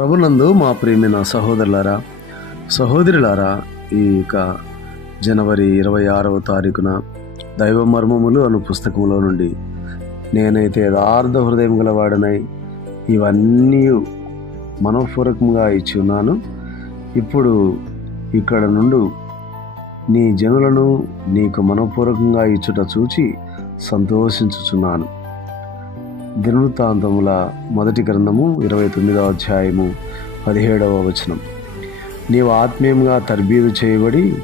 ప్రభునందు మా ప్రేమిన సహోదరులారా సహోదరులారా ఈ యొక్క జనవరి ఇరవై ఆరవ తారీఖున దైవ మర్మములు అను పుస్తకంలో నుండి నేనైతే యథార్థ హృదయం గలవాడనై ఇవన్నీ మనఃపూర్వకంగా ఇచ్చి ఉన్నాను. ఇప్పుడు ఇక్కడ నుండి నీ జనులను నీకు మనఃపూర్వకంగా ఇచ్చుట చూచి సంతోషించుచున్నాను. దినవృత్తాంతముల మొదటి గ్రంథము ఇరవై తొమ్మిదవ అధ్యాయము పదిహేడవ వచనం. నీవు ఆత్మీయంగా తర్బీదు చేయబడి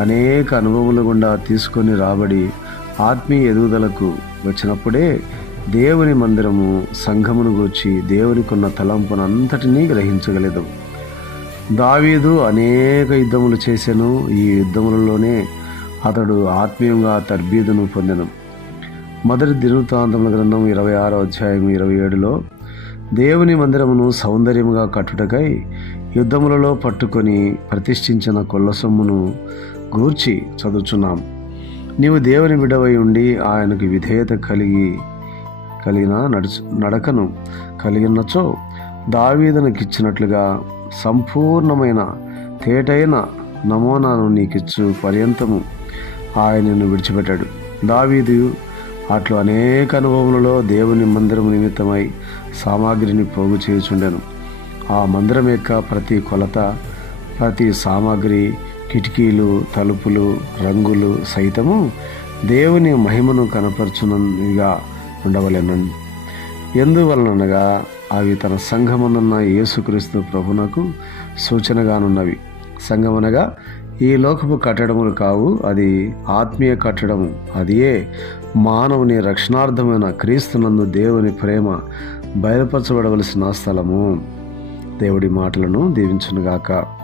అనేక అనుభవముల గుండా తీసుకొని రాబడి ఆత్మీయ ఎదుగుదలకు వచ్చినప్పుడే దేవుని మందిరము సంఘమును గూర్చి దేవునికున్న తలంపునంతటినీ గ్రహించగలదు దావీదు అనేక యుద్ధములు చేశాను ఈ యుద్ధములలోనే అతడు ఆత్మీయంగా తర్బీదును పొందెను. మొదటి దినవృత్తాంతముల గ్రంథం ఇరవై ఆరో అధ్యాయం ఇరవై ఏడులో దేవుని మందిరమును సౌందర్యముగా కట్టుటకై యుద్ధములలో పట్టుకొని ప్రతిష్ఠించిన కొల్ల సొమ్మును గూర్చి చదువుచున్నాం నీవు దేవుని బిడవై ఉండి ఆయనకు విధేయత కలిగి కలిగిన నడుచు నడకను కలిగినచో దావీదనకిచ్చినట్లుగా సంపూర్ణమైన తేటైన నమూనాను నీకిచ్చు పర్యంతము ఆయనను విడిచిపెట్టాడు. దావీదు అట్లు అనేక అనుభవములలో దేవుని మందిరం నిమిత్తమై సామాగ్రిని పోగు చేయుచుండెను. ఆ మందిరం యొక్క ప్రతి కొలత ప్రతి సామాగ్రి కిటికీలు తలుపులు రంగులు సైతము దేవుని మహిమను కనపరచునగా ఉండవలెనని ఎందువలనగా అవి తన సంఘమనున్న యేసుక్రీస్తు ప్రభునకు సూచనగానున్నవి. సంఘమనగా ఈ లోకపు కట్టడములు కావు అది ఆత్మీయ కట్టడము. అదియే మానవుని రక్షణార్థమైన క్రీస్తునందు దేవుని ప్రేమ బయలుపరచబడవలసిన స్థలము. దేవుడి మాటలను దీవించునుగాక.